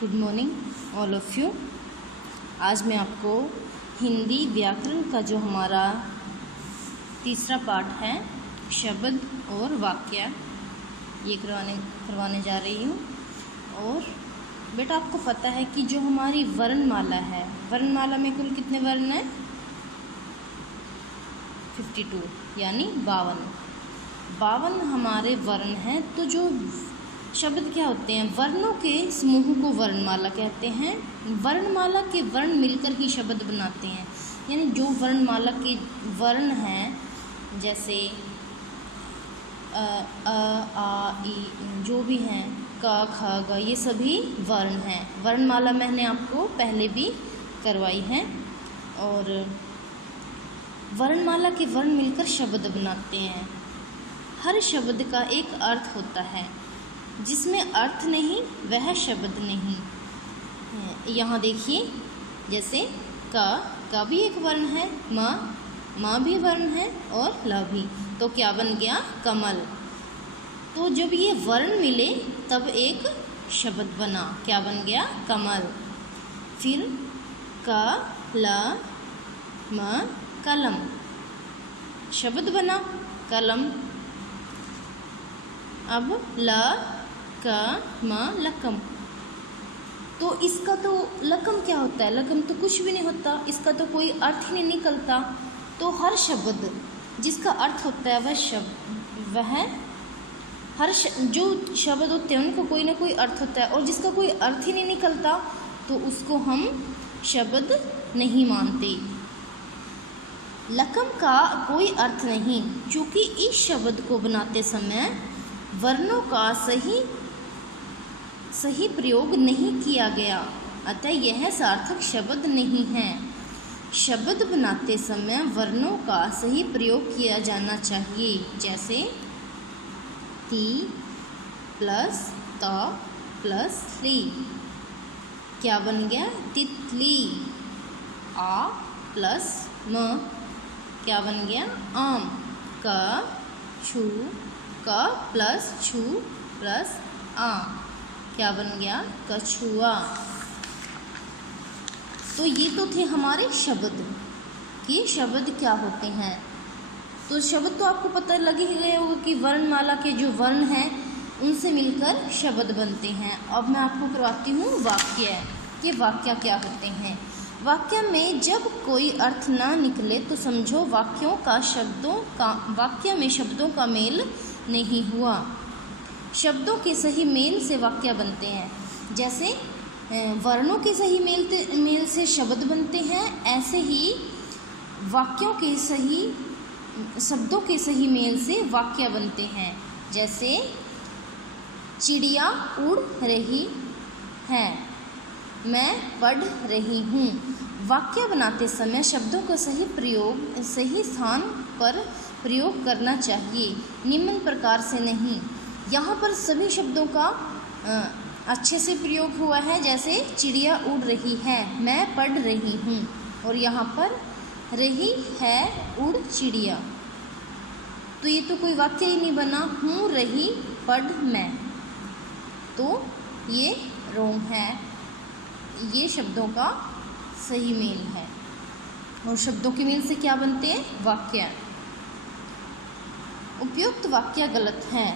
Good morning all of you. आज मैं आपको हिंदी व्याकरण का जो हमारा तीसरा पार्ट है शब्द और वाक्य ये करवाने जा रही हूँ। और बेटा आपको पता है कि जो हमारी वर्णमाला है, वर्णमाला में कुल कितने वर्ण हैं? 52 यानी 52 हमारे वर्ण हैं। तो जो शब्द क्या होते हैं? वर्णों के समूह को वर्णमाला कहते हैं। वर्णमाला के वर्ण मिलकर ही शब्द बनाते हैं। यानी जो वर्णमाला के वर्ण हैं, जैसे अ आ ई जो भी हैं, क ख ग, ये सभी वर्ण हैं। वर्णमाला मैंने आपको पहले भी करवाई है। और वर्णमाला के वर्ण मिलकर शब्द बनाते हैं। हर शब्द का एक अर्थ होता है, जिसमें अर्थ नहीं वह शब्द नहीं। यहाँ देखिए, जैसे का भी एक वर्ण है, म भी वर्ण है और ल भी, तो क्या बन गया? कमल। तो जब ये वर्ण मिले तब एक शब्द बना। क्या बन गया? कमल। फिर क ल म कलम, शब्द बना कलम। अब ल क म लकम। तो इसका तो लकम क्या होता है? लकम तो कुछ भी नहीं होता, इसका तो कोई अर्थ ही नहीं निकलता। तो हर शब्द जिसका अर्थ होता है जो शब्द होते हैं उनको कोई ना कोई अर्थ होता है, और जिसका कोई अर्थ ही नहीं निकलता तो उसको हम शब्द नहीं मानते। लकम का कोई अर्थ नहीं, क्योंकि इस शब्द को बनाते समय वर्णों का सही प्रयोग नहीं किया गया, अतः यह सार्थक शब्द नहीं है। शब्द बनाते समय वर्णों का सही प्रयोग किया जाना चाहिए। जैसे ती प्लस त प्लस ली, क्या बन गया? तितली। आ प्लस म, क्या बन गया? आम। क प्लस छु प्लस आ, क्या बन गया? कछुआ। तो ये तो थे हमारे शब्द कि शब्द क्या होते हैं। तो शब्द तो आपको पता लग ही गया होगा कि वर्णमाला के जो वर्ण हैं उनसे मिलकर शब्द बनते हैं। अब मैं आपको करवाती हूँ वाक्य कि वाक्य क्या होते हैं। वाक्य में जब कोई अर्थ ना निकले तो समझो वाक्य में शब्दों का मेल नहीं हुआ। शब्दों के सही मेल से वाक्य बनते हैं। जैसे वर्णों के सही मेल से शब्द बनते हैं, ऐसे ही शब्दों के सही मेल से वाक्य बनते हैं। जैसे चिड़िया उड़ रही है, मैं पढ़ रही हूँ। वाक्य बनाते समय शब्दों का सही स्थान पर प्रयोग करना चाहिए, निम्न प्रकार से नहीं। यहाँ पर सभी शब्दों का अच्छे से प्रयोग हुआ है। जैसे चिड़िया उड़ रही है, मैं पढ़ रही हूँ, और यहाँ पर रही है उड़ चिड़िया। तो ये तो कोई वाक्य ही नहीं बना। हूँ रही पढ़ मैं, तो ये रोंग है। ये शब्दों का सही मेल है, और शब्दों के मेल से क्या बनते हैं? वाक्य। उपयुक्त वाक्य गलत है,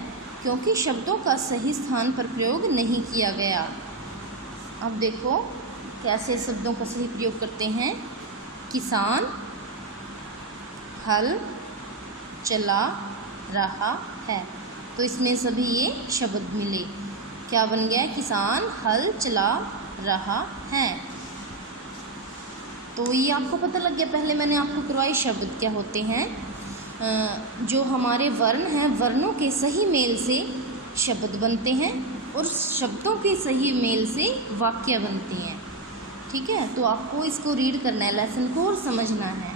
क्योंकि शब्दों का सही स्थान पर प्रयोग नहीं किया गया। अब देखो कैसे शब्दों का सही प्रयोग करते हैं। किसान हल चला रहा है, तो इसमें सभी ये शब्द मिले। क्या बन गया? किसान हल चला रहा है। तो ये आपको पता लग गया। पहले मैंने आपको करवाई शब्द क्या होते हैं। जो हमारे वर्ण हैं, वर्णों के सही मेल से शब्द बनते हैं, और शब्दों के सही मेल से वाक्य बनते हैं। ठीक है, तो आपको इसको रीड करना है, लेसन को, और समझना है।